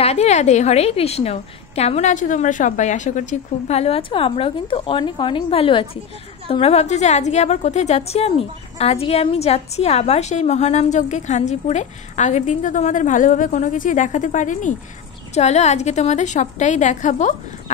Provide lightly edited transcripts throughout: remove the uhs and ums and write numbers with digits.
রাধে রাধে, হরে কৃষ্ণ। কেমন আছো তোমরা সবাই? আশা করছি খুব ভালো আছো। আমরাও কিন্তু অনেক অনেক ভালো আছি। তোমরা ভাবছো যে আজকে আবার কোথায় যাচ্ছি? আজকে আমি যাচ্ছি আবার সেই মহানাম যজ্ঞে খাঞ্জিপুরে। আগের দিন তো তোমাদের ভালোভাবে কোনো কিছুই দেখাতে পারিনি। চলো আজকে তোমাদের সবটাই দেখাবো,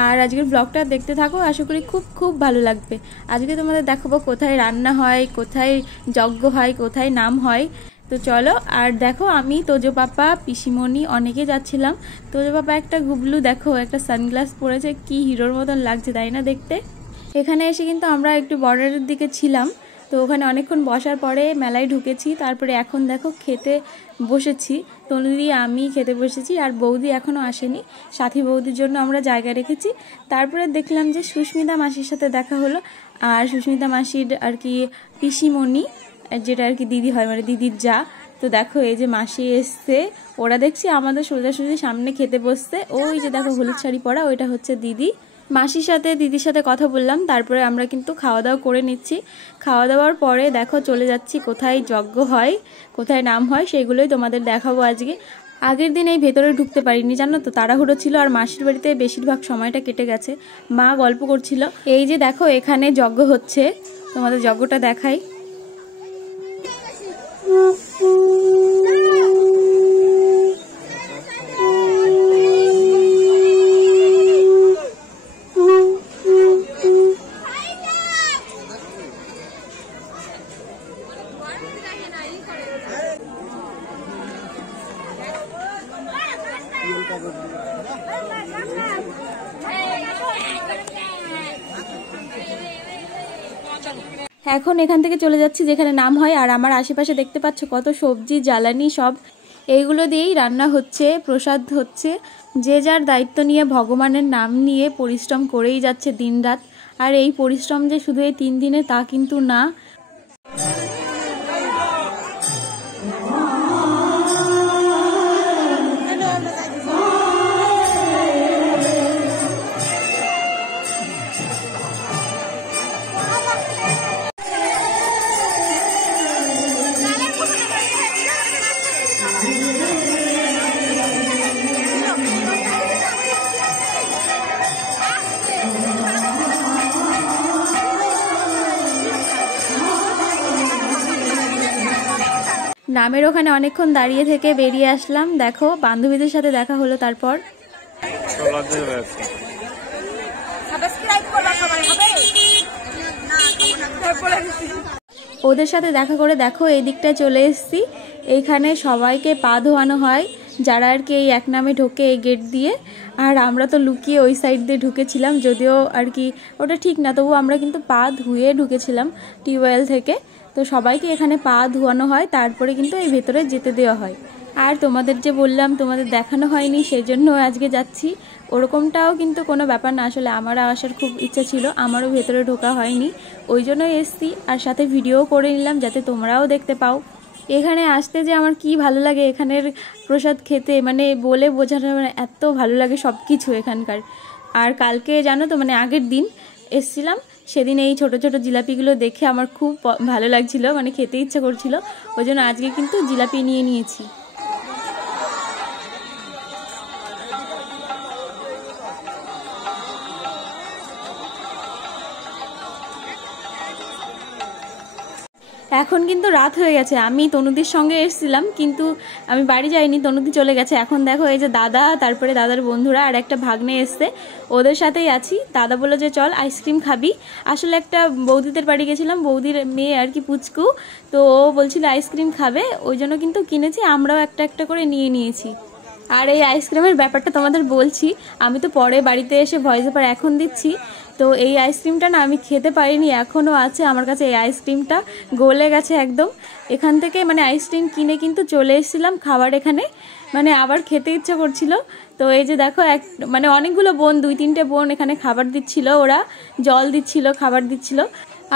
আর আজকের ব্লগটা দেখতে থাকো। আশা করি খুব খুব ভালো লাগবে। আজকে তোমাদের দেখাবো কোথায় রান্না হয়, কোথায় যজ্ঞ হয়, কোথায় নাম হয়। তো চলো। আর দেখো, আমি তোজো পাপা, পিসিমণি অনেকে যাচ্ছিলাম। তোজো পাপা একটা গুবলু, দেখো একটা সানগ্লাস পরেছে, কি হিরোর মতন লাগছে তাই না দেখতে। এখানে এসে কিন্তু আমরা একটু বর্ডারের দিকে ছিলাম, তো ওখানে অনেকক্ষণ বসার পরে মেলায় ঢুকেছি। তারপরে এখন দেখো খেতে বসেছি। তনুদি আমি খেতে বসেছি, আর বৌদি এখনও আসেনি। সাথী বৌদির জন্য আমরা জায়গা রেখেছি। তারপরে দেখলাম যে সুস্মিতা মাসির সাথে দেখা হলো। আর সুস্মিতা মাসির আর কি পিসিমণি, যেটা আর কি দিদি হয়, মানে দিদির যা। তো দেখো এই যে মাসি এসছে, ওরা দেখছি আমাদের সোজাসুজি সামনে খেতে বসছে। ওই যে দেখো হলুদ শাড়ি পরা, ওইটা হচ্ছে দিদি। মাসির সাথে দিদির সাথে কথা বললাম, তারপরে আমরা কিন্তু খাওয়া দাওয়া করে নিচ্ছি। খাওয়া দাওয়ার পরে দেখো চলে যাচ্ছি কোথায় যজ্ঞ হয়, কোথায় নাম হয়, সেগুলোই তোমাদের দেখাবো আজকে। আগের দিন এই ভেতরে ঢুকতে পারিনি, জানো তো, তাড়াহুড়ো ছিল। আর মাসির বাড়িতে বেশিরভাগ সময়টা কেটে গেছে। মা গল্প করছিল। এই যে দেখো এখানে যজ্ঞ হচ্ছে, তোমাদের যজ্ঞটা দেখাই। এখন এখান থেকে চলে যাচ্ছি যেখানে নাম হয়। আর আমার আশেপাশে দেখতে পাচ্ছ কত সবজি, জ্বালানি, সব এইগুলো দিয়েই রান্না হচ্ছে, প্রসাদ হচ্ছে। যে যার দায়িত্ব নিয়ে ভগবানের নাম নিয়ে পরিশ্রম করেই যাচ্ছে দিনরাত। আর এই পরিশ্রম যে শুধু এই 3 দিনে তা কিন্তু না। নামের ওখানে অনেকক্ষণ দাঁড়িয়ে থেকে বেরিয়ে আসলাম। দেখো বান্ধবীদের সাথে দেখা হলো। তারপর ওদের সাথে দেখা করে দেখো এই দিকটায় চলে এসেছি। এইখানে সবাইকে পা ধোয়ানো হয়, যারা আর কি এই এক নামে ঢোকে এই গেট দিয়ে। আর আমরা তো লুকিয়ে ওই সাইড দিয়ে ঢুকেছিলাম, যদিও আর কি ওটা ঠিক না, তবু আমরা কিন্তু পা ধুয়ে ঢুকেছিলাম টিউবওয়েল থেকে। তো সবাইকে এখানে পা ধোয়ানো হয়, তারপরে কিন্তু এই ভেতরে যেতে দেওয়া হয়। আর তোমাদের যে বললাম তোমাদের দেখানো হয়নি, সেই জন্য আজকে যাচ্ছি। ওরকমটাও কিন্তু কোনো ব্যাপার না, আসলে আমারও আসার খুব ইচ্ছা ছিল, আমারও ভেতরে ঢোকা হয়নি, ওই জন্যই এসছি। আর সাথে ভিডিও করে নিলাম যাতে তোমরাও দেখতে পাও। এখানে আসতে যে আমার কি ভালো লাগে, এখানের প্রসাদ খেতে, মানে বলে বোঝানো, মানে এত ভালো লাগে সব কিছু এখানকার। আর কালকে জানো তো, মানে আগের দিন এসছিলাম, সেদিন এই ছোট ছোট জিলাপিগুলো দেখে আমার খুব ভালো লাগছিল, মানে খেতে ইচ্ছা করছিল। ওই জন্য আজকে কিন্তু জিলাপি নিয়ে নিয়েছি। এখন কিন্তু রাত হয়ে গেছে। আমি তনুদির সঙ্গে এসেছিলাম, কিন্তু আমি বাড়ি যাইনি, তনুদি চলে গেছে। এখন দেখো এই যে দাদা, তারপরে দাদার বন্ধুরা, আর একটা ভাগ্নে এসছে, ওদের সাথেই আছি। দাদা বললো যে চল আইসক্রিম খাবি। আসলে একটা বৌদিদের বাড়ি গেছিলাম, বৌদির মেয়ে আর কি পুচকু, তো ও বলছিল আইসক্রিম খাবে, ওই জন্য কিন্তু কিনেছি। আমরাও একটা একটা করে নিয়ে নিয়েছি। আর এই আইসক্রিমের ব্যাপারটা তোমাদের বলছি, আমি তো পরে বাড়িতে এসে ভয়েস ওভার এখন দিচ্ছি। তো এই আইসক্রিমটা না আমি খেতে পারিনি, এখনও আছে আমার কাছে এই আইসক্রিমটা, গলে গেছে একদম। এখান থেকে মানে আইসক্রিম কিনে কিন্তু চলে এসেছিলাম খাবার এখানে, মানে আবার খেতে ইচ্ছা করছিল। তো এই যে দেখো মানে অনেকগুলো বোন, 2-3টে বোন এখানে খাবার দিচ্ছিল, ওরা জল দিচ্ছিল, খাবার দিচ্ছিল।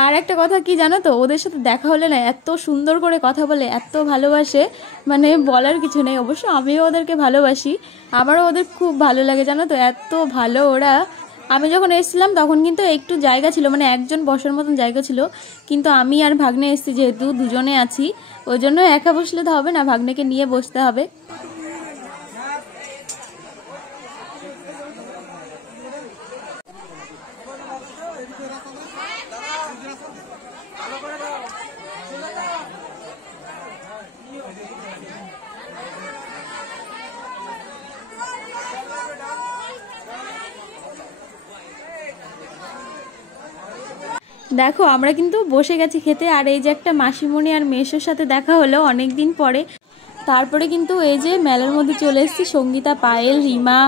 আর একটা কথা কি জানো তো, ওদের সাথে দেখা হলে না এত সুন্দর করে কথা বলে, এত ভালোবাসে, মানে বলার কিছু নেই। অবশ্য আমিও ওদেরকে ভালোবাসি, আমারও ওদের খুব ভালো লাগে জানো তো, এত ভালো ওরা। আমি যখন এসেছিলাম তখন কিন্তু একটু জায়গা ছিল, মানে একজন বসার মতন জায়গা ছিল, কিন্তু আমি আর ভাগ্নে এসেছি যেহেতু দুজনে আছি, ওই জন্য একা বসলে তো হবে না, ভাগ্নেকে নিয়ে বসতে হবে। দেখো আমরা কিন্তু বসে গেছি খেতে, আর এই যে একটা মাসিমণি আর মেসোর সাথে দেখা হলো অনেক দিন পরে। তারপরে কিন্তু এই যে মেলার মধ্যে চলে এসেছি, সঙ্গীতা, পায়েল, রিমা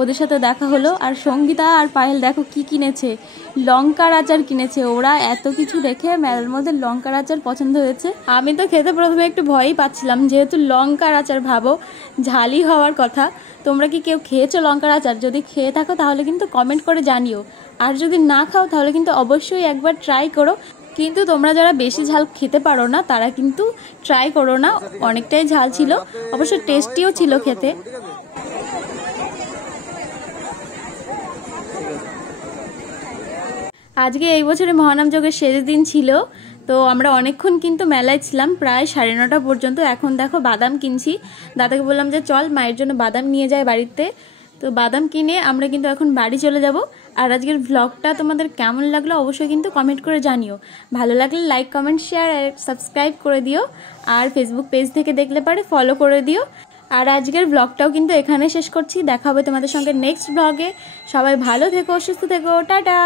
ওদের সাথে দেখা হলো। আর সঙ্গীতা আর পায়েল দেখো কি কিনেছে, লঙ্কার আচার কিনেছে। ওরা এত কিছু দেখে মেলার মধ্যে লঙ্কার আচার পছন্দ হয়েছে। আমি তো খেতে প্রথমে একটু ভয়ই পাচ্ছিলাম, যেহেতু লঙ্কার আচার ভাবো ঝালই হওয়ার কথা। তোমরা কি কেউ খেয়েছো লঙ্কার আচার? যদি খেয়ে থাকো তাহলে কিন্তু কমেন্ট করে জানিও, আর যদি না খাও তাহলে কিন্তু অবশ্যই একবার ট্রাই করো। কিন্তু তোমরা যারা বেশি ঝাল খেতে পারো না তারা কিন্তু ট্রাই করো না, অনেকটাই ঝাল ছিল, অবশ্য টেস্টিও ছিল খেতে। আজকে এই বছরে মহানাম যজ্ঞের শেষ দিন ছিল, তো আমরা অনেকক্ষণ কিন্তু মেলায় ছিলাম, প্রায় 9:30 পর্যন্ত। এখন দেখো বাদাম কিনছি, দাদাকে বললাম যে চল মায়ের জন্য বাদাম নিয়ে যায় বাড়িতে। তো বাদাম কিনে আমরা কিন্তু এখন বাড়ি চলে যাব। আর আজকের ভ্লগটা তোমাদের কেমন লাগলো অবশ্যই কিন্তু কমেন্ট করে জানিও। ভালো লাগলে লাইক, কমেন্ট, শেয়ার আর সাবস্ক্রাইব করে দিও। আর ফেসবুক পেজ থেকে দেখলে পারে ফলো করে দিও। আর আজকের ভ্লগটাও কিন্তু এখানে শেষ করছি, দেখা হবে তোমাদের সঙ্গে নেক্সট ভ্লগে। সবাই ভালো থেকো, সুস্থ থেকো, টাটা।